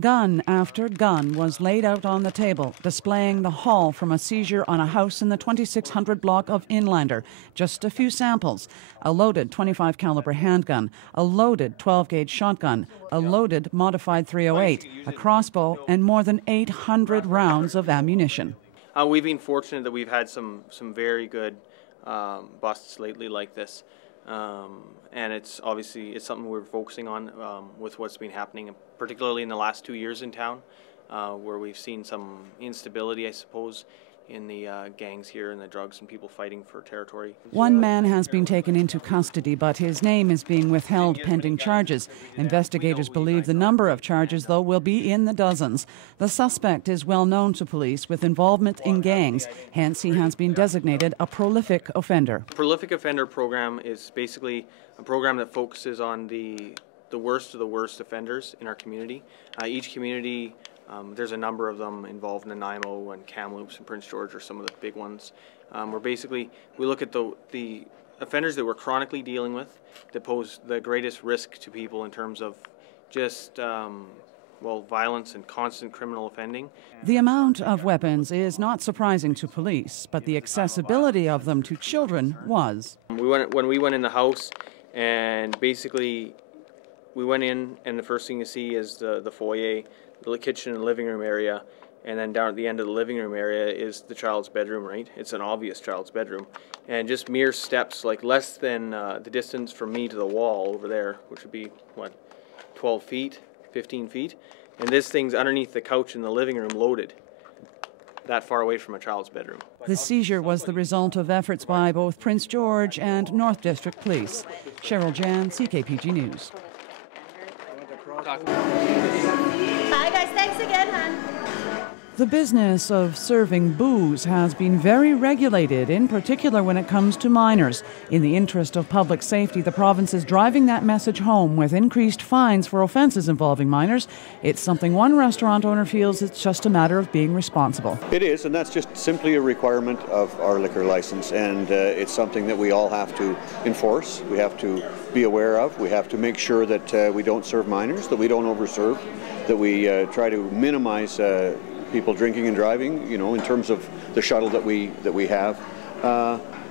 Gun after gun was laid out on the table, displaying the haul from a seizure on a house in the 2600 block of Inlander. Just a few samples: a loaded .25 caliber handgun, a loaded 12-gauge shotgun, a loaded modified .308, a crossbow, and more than 800 rounds of ammunition. We've been fortunate that we've had some very good busts lately like this. And it's something we're focusing on with what's been happening, particularly in the last 2 years in town, where we've seen some instability, I suppose, in the gangs here and the drugs and people fighting for territory. One man has been taken into custody, but his name is being withheld pending charges. Investigators believe the number of charges, though, will be in the dozens. The suspect is well known to police with involvement in gangs, hence he has been designated a prolific offender. Prolific offender program is basically a program that focuses on the worst of the worst offenders in our community. Each community, there's a number of them involved in Nanaimo and Kamloops and Prince George are some of the big ones. We look at the offenders that we're chronically dealing with that pose the greatest risk to people in terms of just violence and constant criminal offending. The amount of weapons is not surprising to police, but the accessibility of them to children was. When we went in the house, and basically we went in, and the first thing you see is the foyer, the kitchen and living room area, and then down at the end of the living room area is the child's bedroom, right? It's an obvious child's bedroom. And just mere steps, like less than the distance from me to the wall over there, which would be, 12 feet, 15 feet? And this thing's underneath the couch in the living room loaded, that far away from a child's bedroom. The seizure was the result of efforts by both Prince George and North District Police. Cheryl Jan, CKPG News. Hi guys, thanks again, hon. The business of serving booze has been very regulated, in particular when it comes to minors. In the interest of public safety, the province is driving that message home with increased fines for offences involving minors. It's something one restaurant owner feels it's just a matter of being responsible. It is, and that's just simply a requirement of our liquor license, and it's something that we all have to enforce. We have to be aware of. We have to make sure that we don't serve minors, that we don't overserve, that we try to minimize people drinking and driving, in terms of the shuttle that we have.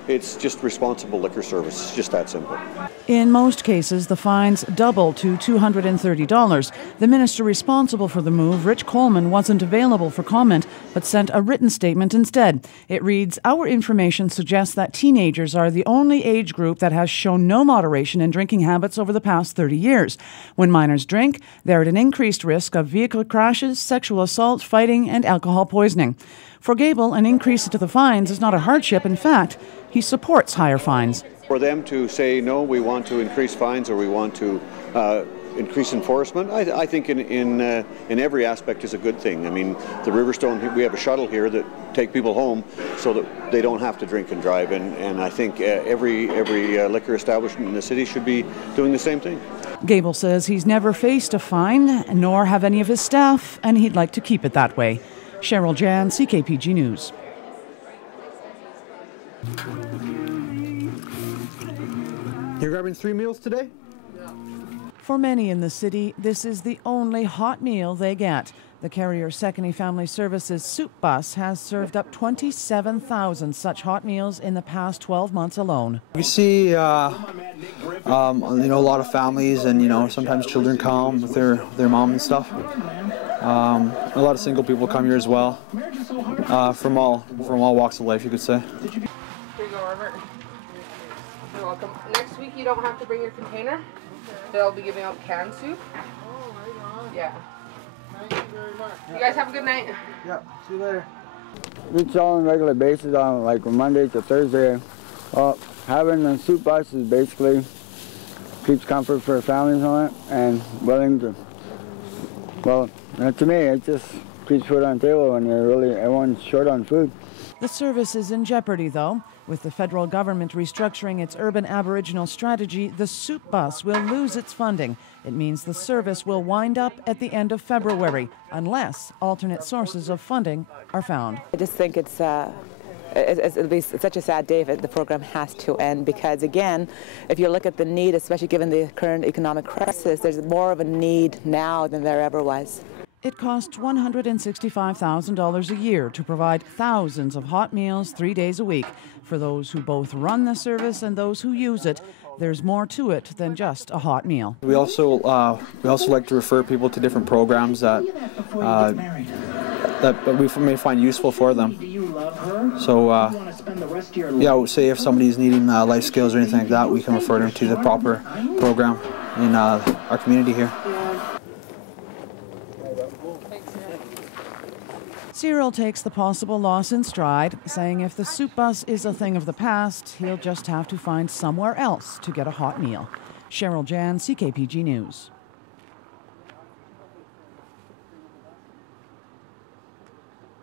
It's just responsible liquor service. It's just that simple. In most cases, the fines double to $230. The minister responsible for the move, Rich Coleman, wasn't available for comment, but sent a written statement instead. It reads, "Our information suggests that teenagers are the only age group that has shown no moderation in drinking habits over the past 30 years. When minors drink, they're at an increased risk of vehicle crashes, sexual assault, fighting, and alcohol poisoning." For Gable, an increase to the fines is not a hardship. In fact, he supports higher fines. For them to say, no, we want to increase fines or we want to increase enforcement, I think in every aspect is a good thing. I mean, the Riverstone, we have a shuttle here that take people home so that they don't have to drink and drive, and I think every liquor establishment in the city should be doing the same thing. Gable says he's never faced a fine, nor have any of his staff, and he'd like to keep it that way. Cheryl Jan, CKPG News. You're grabbing 3 meals today? For many in the city, this is the only hot meal they get. The Carrier Secondary Family Services soup bus has served up 27,000 such hot meals in the past 12 months alone. We see, a lot of families, and sometimes children come with their mom and stuff. A lot of single people come here as well, from all walks of life, you could say. Here you go, Robert. You're welcome. Next week you don't have to bring your container. They'll be giving out canned soup. Oh, right on. Yeah. Thank you very much. You guys have a good night. Yeah, see you later. We sell on a regular basis on like Monday to Thursday. Having a soup bus is basically keeps comfort for families on it and willing to, to me it just keeps food on the table when everyone's short on food. The service is in jeopardy, though. With the federal government restructuring its urban Aboriginal strategy, the soup bus will lose its funding. It means the service will wind up at the end of February, unless alternate sources of funding are found. I just think it'll be such a sad day if the program has to end, because again, if you look at the need, especially given the current economic crisis, there's more of a need now than there ever was. It costs $165,000 a year to provide thousands of hot meals 3 days a week. For those who both run the service and those who use it, there's more to it than just a hot meal. We also like to refer people to different programs that we may find useful for them. So, say if somebody's needing life skills or anything like that, we can refer them to the proper program in our community here. Cyril takes the possible loss in stride, saying if the soup bus is a thing of the past, he'll just have to find somewhere else to get a hot meal. Cheryl Jan, CKPG News.